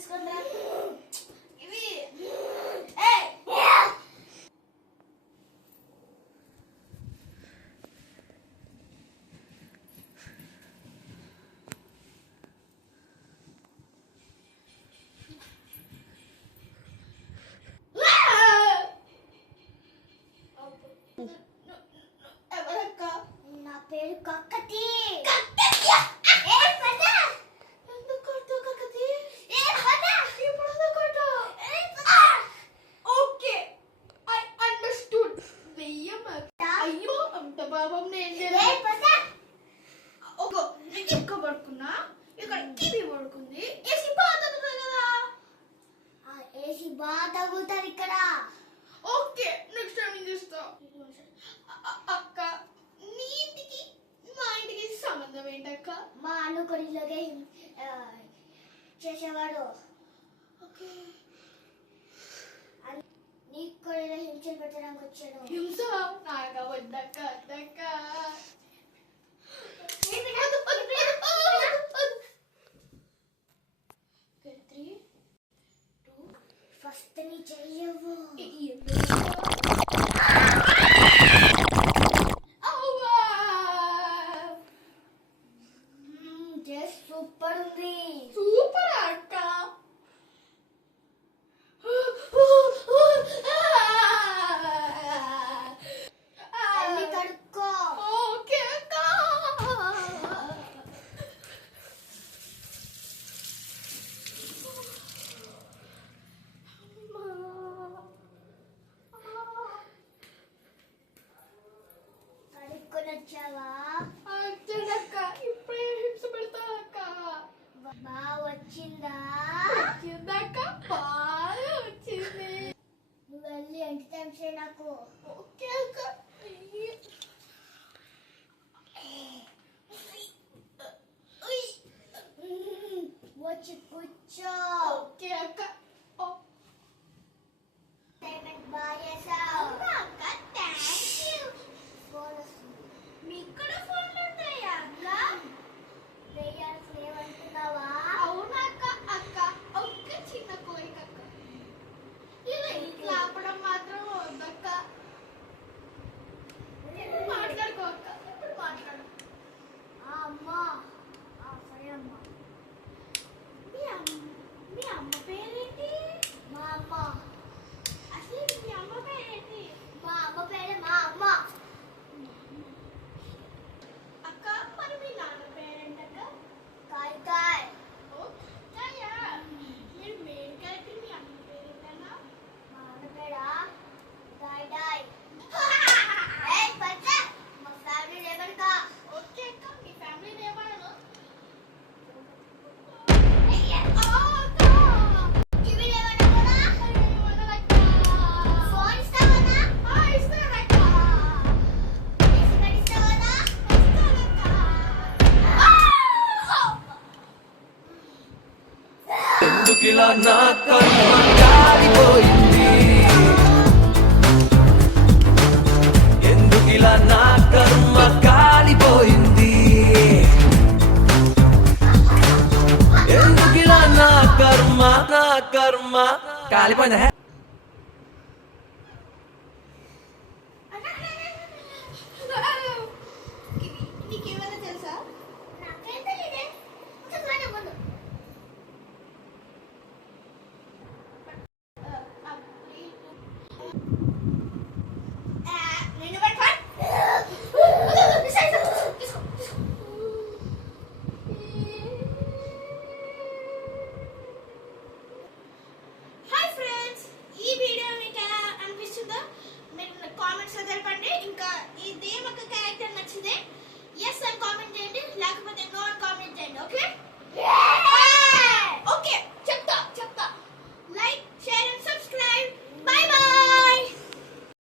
తీసుకుంటా ఇవి ఎవరక్క? నా పేరు కక్కతి. పడుకున్నా ఇక్కడ టీవీ పడుకుంది. ఏసీ బాగా తగ్గుతుంది కదా. ఏసీ బాగా తగ్గుతుంది ఇక్కడ. ఓకే నెక్స్ట్ టైం నేను చూస్తా. అక్క నీ ఇంటికి మా ఇంటికి సంబంధం ఏంటక్క? మా అనుకొనిలోకి చేసేవాడు. ఓకే నీ కొడిలో హింసలు పెట్టడానికి వచ్చాడు. హింస నాగా వద్దక్క వద్దక్క. ఫస్ట్ నీ చెయ్యవు. సూపర్ ఉంది. సూపర్ అక్క. అన్ని కడుక్కో. ఓకే అక్క. కడుక్కొని వచ్చావా? అక్క ఇప్పుడే హింస పెడతానక్క. బాగా వచ్చిందా? వచ్చిందక్క బాగా వచ్చింది. నువ్వు వెళ్ళి ఎంత టైం చేయి నాకు. ఓకే అక్క. వచ్చి కూర్చో. ఓకే అక్క. పేమెంట్ బాగా చేసావు. అక్క థ్యాంక్ యూ. ఫోన్ వస్తుంది. మీకు కూడా ఫోన్లు ఉంటాయా అక్క? వేయాల్సి ఏమంటున్నావా? అవునక్క. అక్క ఒక్క చిన్న కోరిక అక్క. ఇలా ఇంట్లో ఆపడం మాత్రం వద్దక్క. మాట్లాడుకో అక్క. ఇప్పుడు మాట్లాడు. అమ్మా సరే అమ్మా. మీ అమ్మ పేరేంటి? మా అమ్మ. అసలు మీ అమ్మ పేరేంటి? మా అమ్మ పేరు మా అమ్మ. అక్క మరి మీ నాన్న పేరేంటక్క? కాయ్ కాయ్. ఓ కాయా. మీరు మెయిన్ క్యారెక్టర్ మీ అమ్మ పేరేంటన్నా? మా అమ్మ పేరా డాయ్ డాయ్. పచ్చ మా ఫ్యామిలీ ఎవరికా? ఓకే అక్క. మీ ఫ్యామిలీ నేమాను? టీవీ ఏమన్నా కూడా? ఫోన్ ఇస్తావనా? ఏసీ కట్టిస్తావనా? ఎందుకిలా నా